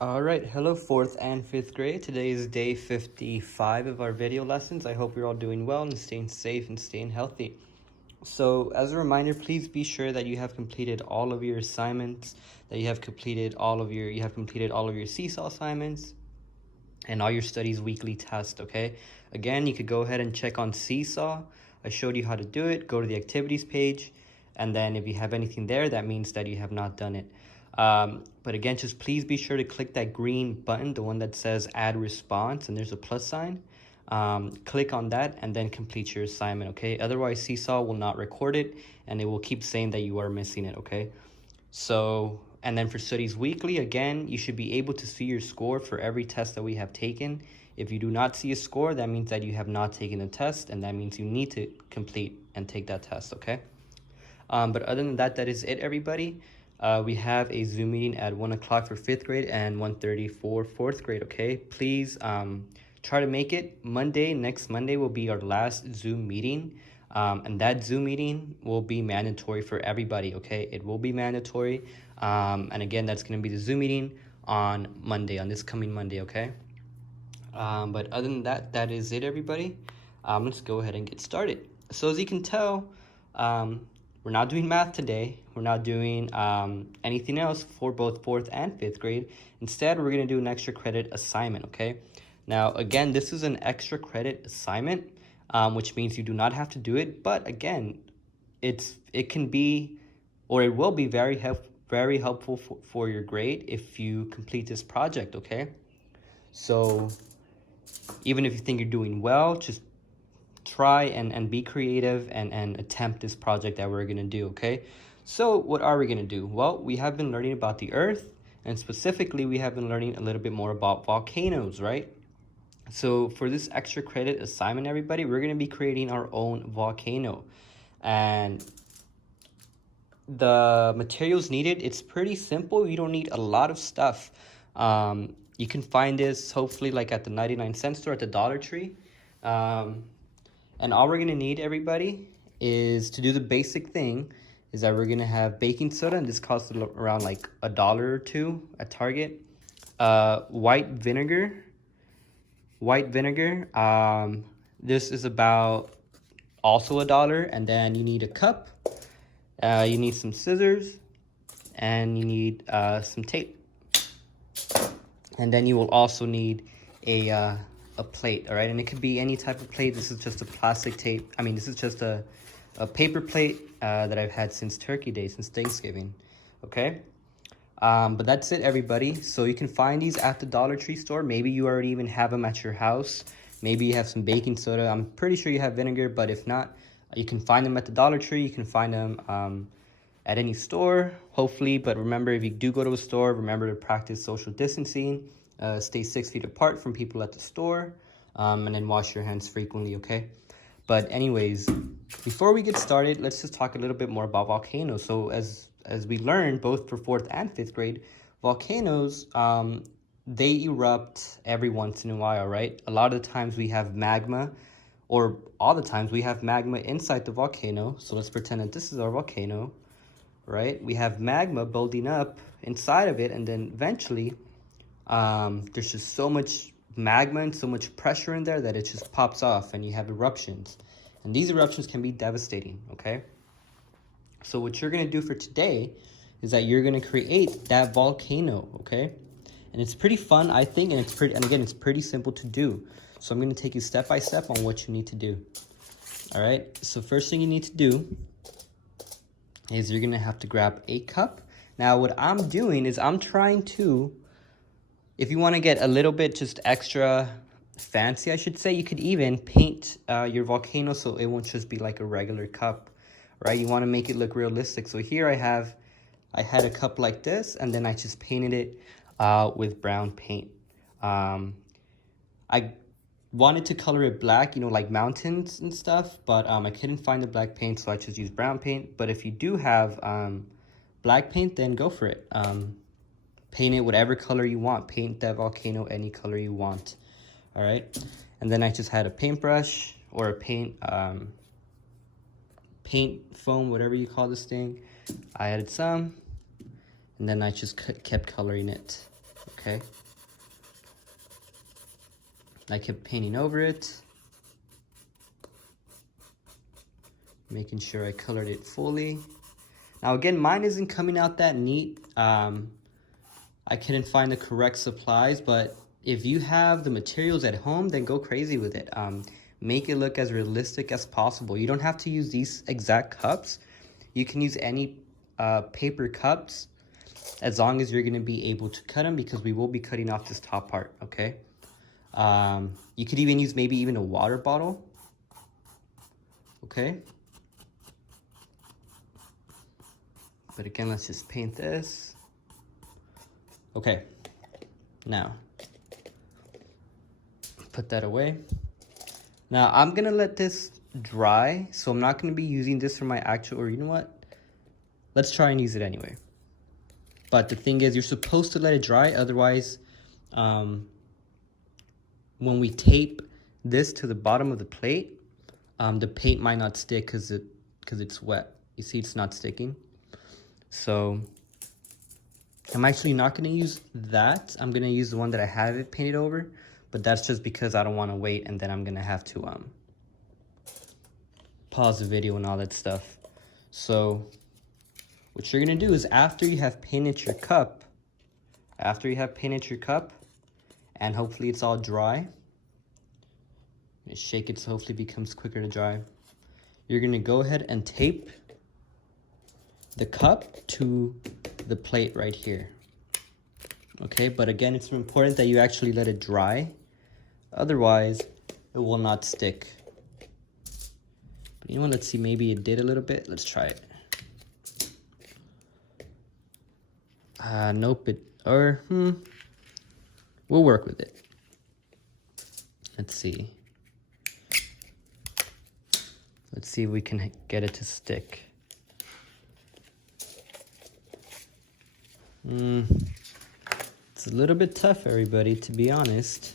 All right, hello 4th and 5th grade. Today is day 55 of our video lessons. I hope you're all doing well and staying safe and staying healthy. So as a reminder, please be sure that you have completed all of your assignments, that you have completed all of your Seesaw assignments and all your studies weekly test, okay? Again, you could go ahead and check on Seesaw. I showed you how to do it. Go to the activities page, and then if you have anything there, that means that you have not done it. But again, just please be sure to click that green button, the one that says add response, and there's a plus sign. Click on that and then complete your assignment, okay? Otherwise, Seesaw will not record it, and it will keep saying that you are missing it, okay? So, and then for studies weekly, again, you should be able to see your score for every test that we have taken. If you do not see a score, that means that you have not taken a test, and that means you need to complete and take that test, okay? But other than that, that is it, everybody. We have a Zoom meeting at 1 o'clock for 5th grade and 1:30 for 4th grade, okay? Please try to make it. Next Monday will be our last Zoom meeting. And that Zoom meeting will be mandatory for everybody, okay? It will be mandatory. And again, that's going to be the Zoom meeting on Monday, on this coming Monday, okay? But other than that, that is it, everybody. Let's go ahead and get started. So as you can tell, we're not doing math today. We're not doing anything else for both 4th and 5th grade. Instead, we're going to do an extra credit assignment, okay? Now, again, this is an extra credit assignment, which means you do not have to do it. But again, it can be, or it will be very helpful for your grade if you complete this project, okay? So even if you think you're doing well, just try and be creative and attempt this project that we're gonna do, okay? So what are we gonna do? Well, we have been learning about the Earth, and specifically we have been learning a little bit more about volcanoes, right? So for this extra credit assignment, everybody, we're gonna be creating our own volcano. And the materials needed, it's pretty simple. You don't need a lot of stuff. You can find this hopefully like at the 99-cent store at the Dollar Tree. And all we're gonna need, everybody, is to do the basic thing, is that we're gonna have baking soda, and this costs around like $1 or $2 at Target. White vinegar. This is about also $1, and then you need a cup. You need some scissors, and you need some tape. And then you will also need a plate, all right? And it could be any type of plate. This is just a plastic tape. I mean, this is just a paper plate that I've had since Turkey Day, since Thanksgiving, okay? But that's it, everybody. So you can find these at the Dollar Tree store. Maybe you already even have them at your house. Maybe you have some baking soda. I'm pretty sure you have vinegar, but if not, you can find them at the Dollar Tree. You can find them at any store, hopefully. But remember, if you do go to a store, remember to practice social distancing. Stay 6 feet apart from people at the store, and then wash your hands frequently, okay? But anyways, before we get started, let's just talk a little bit more about volcanoes. So as we learned, both for 4th and 5th grade, volcanoes, they erupt every once in a while, right? A lot of the times we have magma, or all the times we have magma inside the volcano. So let's pretend that this is our volcano, right? We have magma building up inside of it, and then eventually there's just so much magma and so much pressure in there that it just pops off, and you have eruptions. And these eruptions can be devastating, okay? So what you're gonna do for today is that you're gonna create that volcano, okay? And it's pretty fun, I think, and it's pretty simple to do. So I'm gonna take you step by step on what you need to do. All right, so first thing you need to do is you're gonna have to grab a cup. Now what I'm doing is I'm trying to, if you wanna get a little bit just extra fancy, I should say, you could even paint your volcano so it won't just be like a regular cup, right? You wanna make it look realistic. So here I had a cup like this, and then I just painted it with brown paint. I wanted to color it black, you know, like mountains and stuff, but I couldn't find the black paint, so I just used brown paint. But if you do have black paint, then go for it. Paint it whatever color you want. Paint that volcano any color you want. All right. And then I just had a paintbrush or a paint foam, whatever you call this thing. I added some, and then I just kept coloring it. okay? I kept painting over it, making sure I colored it fully. Now again, mine isn't coming out that neat. I couldn't find the correct supplies, but if you have the materials at home, then go crazy with it. Make it look as realistic as possible. You don't have to use these exact cups. You can use any paper cups as long as you're gonna be able to cut them, because we will be cutting off this top part, okay? You could even use maybe even a water bottle, okay? But again, let's just paint this. Okay, now, put that away. Now, I'm gonna let this dry, so I'm not gonna be using this for my actual, or you know what? Let's try and use it anyway. But the thing is, you're supposed to let it dry, otherwise, when we tape this to the bottom of the plate, the paint might not stick because it's wet. You see, it's not sticking. So I'm actually not going to use that. I'm going to use the one that I have it painted over, but that's just because I don't want to wait and then I'm going to have to pause the video and all that stuff. So what you're going to do is, after you have painted your cup, and hopefully it's all dry, shake it so hopefully it becomes quicker to dry, you're going to go ahead and tape the cup to the plate right here, okay? But again, it's important that you actually let it dry, otherwise it will not stick. But you know what, let's see, maybe it did a little bit. Let's try it. Nope, we'll work with it. Let's see if we can get it to stick. It's a little bit tough, everybody, to be honest.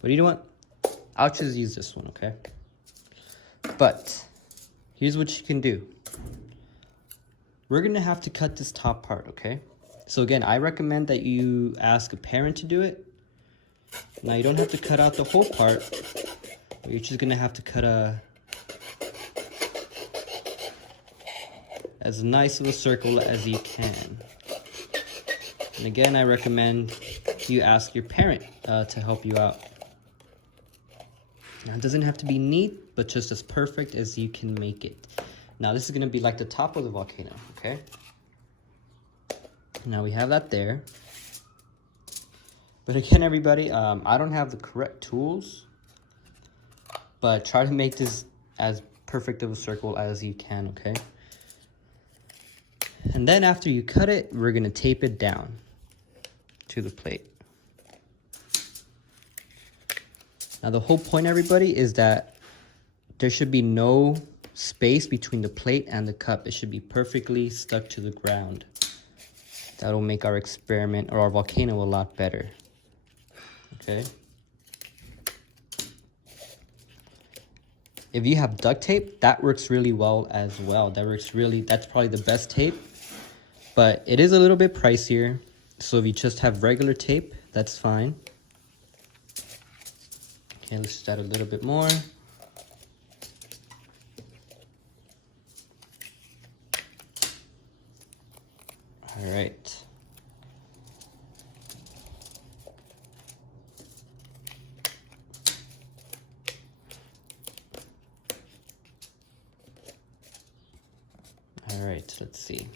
But you know what? I'll just use this one, okay? But here's what you can do. We're gonna have to cut this top part, okay? So again, I recommend that you ask a parent to do it. Now, you don't have to cut out the whole part. You're just gonna have to cut as nice of a circle as you can. And again, I recommend you ask your parent to help you out. Now, it doesn't have to be neat, but just as perfect as you can make it. Now, this is gonna be like the top of the volcano, okay? Now we have that there. But again, everybody, I don't have the correct tools, but try to make this as perfect of a circle as you can, okay? And then after you cut it, we're gonna tape it down to the plate. Now, the whole point, everybody, is that there should be no space between the plate and the cup. It should be perfectly stuck to the ground. That'll make our experiment or our volcano a lot better. Okay? If you have duct tape, that works really well as well. That's probably the best tape. But it is a little bit pricier. So if you just have regular tape, that's fine. Okay, let's just add a little bit more. All right. All right, let's see.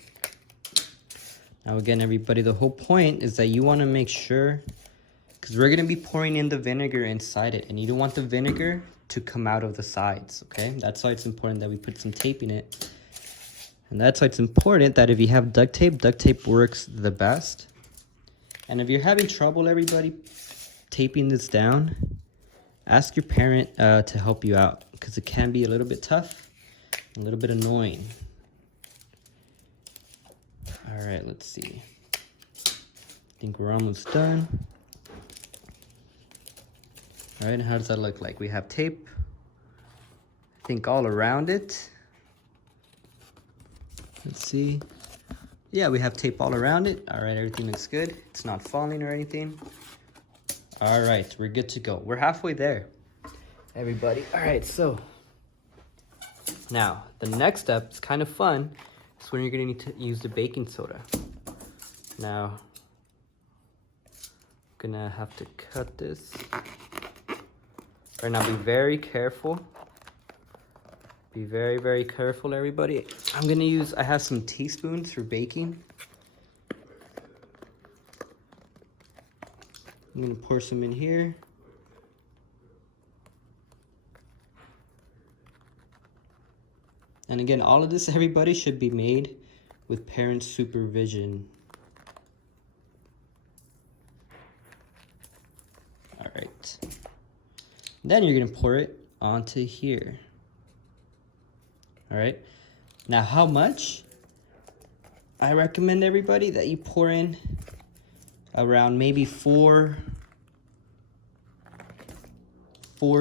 Now again, everybody, the whole point is that you want to make sure, because we're going to be pouring in the vinegar inside it, and you don't want the vinegar to come out of the sides, okay? That's why it's important that we put some tape in it. And that's why it's important that if you have duct tape works the best. And if you're having trouble, everybody, taping this down, ask your parent to help you out, because it can be a little bit tough, a little bit annoying. All right, let's see. I think we're almost done. All right, and how does that look like? We have tape, I think, all around it. Let's see. Yeah, we have tape all around it. All right, everything looks good. It's not falling or anything. All right, we're good to go. We're halfway there, everybody. All right, so now the next step is kind of fun. It's when you're gonna need to use the baking soda. Now, I'm gonna have to cut this. Right now, be very careful. Be very, very careful, everybody. I have some teaspoons for baking. I'm gonna pour some in here. And again, all of this, everybody, should be made with parent supervision. All right. Then you're gonna pour it onto here. All right. Now, how much? I recommend, everybody, that you pour in around maybe four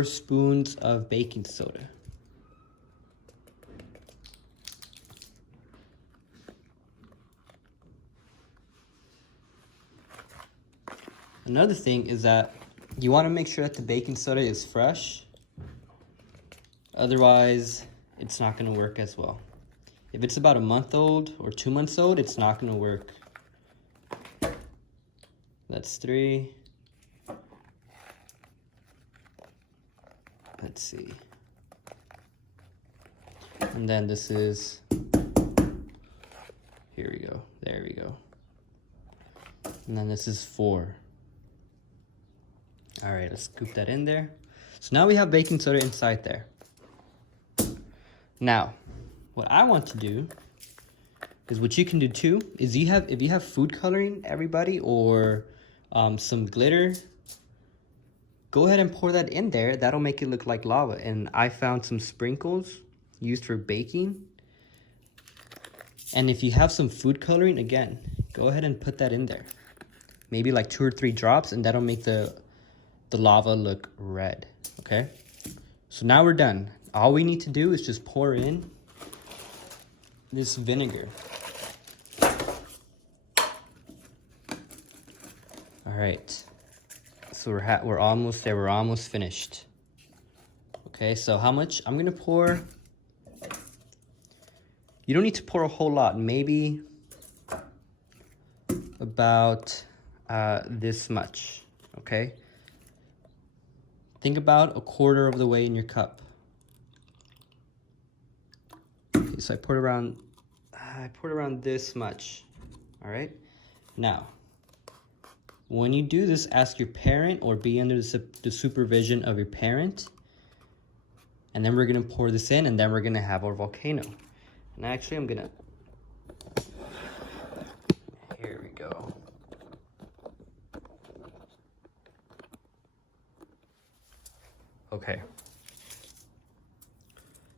spoons of baking soda. Another thing is that you want to make sure that the baking soda is fresh. Otherwise, it's not going to work as well. If it's about a month old or 2 months old, it's not going to work. That's 3. Let's see. And then this is, here we go. There we go. And then this is 4. All right, let's scoop that in there. So now we have baking soda inside there. Now, what I want to do is what you can do too is if you have food coloring, everybody, or some glitter, go ahead and pour that in there. That'll make it look like lava. And I found some sprinkles used for baking. And if you have some food coloring, again, go ahead and put that in there. Maybe like 2 or 3 drops, and that'll make the lava look red, okay? So now we're done. All we need to do is just pour in this vinegar. All right, so we're almost there. We're almost finished. Okay, so how much? I'm gonna pour. You don't need to pour a whole lot. Maybe about this much. Okay. Think about a quarter of the way in your cup. Okay, so I poured around this much. All right. Now, when you do this, ask your parent or be under the supervision of your parent. And then we're gonna pour this in, and then we're gonna have our volcano. And actually, here we go. Okay.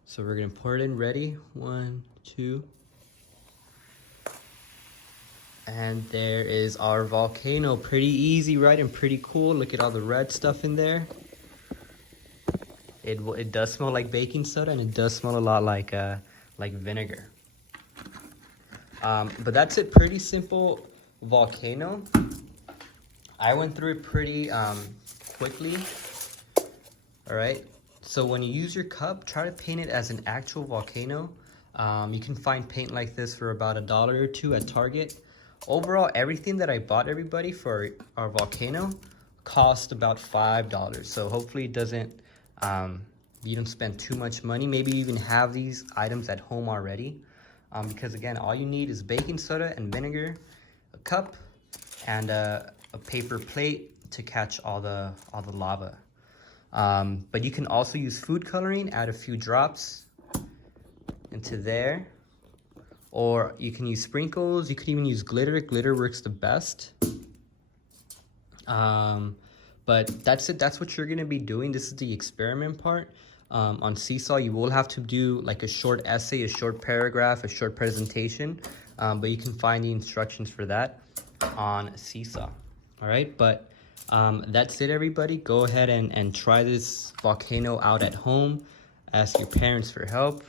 So we're gonna pour it in. Ready? 1, 2. And there is our volcano. Pretty easy, right? And pretty cool. Look at all the red stuff in there. It does smell like baking soda, and it does smell a lot like vinegar. But that's it. Pretty simple volcano. I went through it pretty quickly. All right. So when you use your cup, try to paint it as an actual volcano. You can find paint like this for about $1 or $2 at Target. Overall, everything that I bought, everybody, for our volcano cost about $5. So hopefully it doesn't, you don't spend too much money. Maybe you even have these items at home already. Because again, all you need is baking soda and vinegar, a cup, and a paper plate to catch all the lava. But you can also use food coloring, add a few drops into there. Or you can use sprinkles. You could even use glitter. Glitter works the best. But that's it. That's what you're going to be doing. This is the experiment part. On Seesaw, you will have to do like a short essay, a short paragraph, a short presentation. But you can find the instructions for that on Seesaw. All right. But that's it, everybody. Go ahead and try this volcano out at home. Ask your parents for help.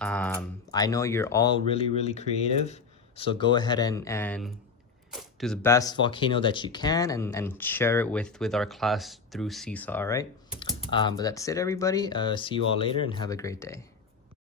I know you're all really, really creative. So go ahead and do the best volcano that you can and share it with our class through Seesaw, all right? But that's it, everybody. See you all later and have a great day.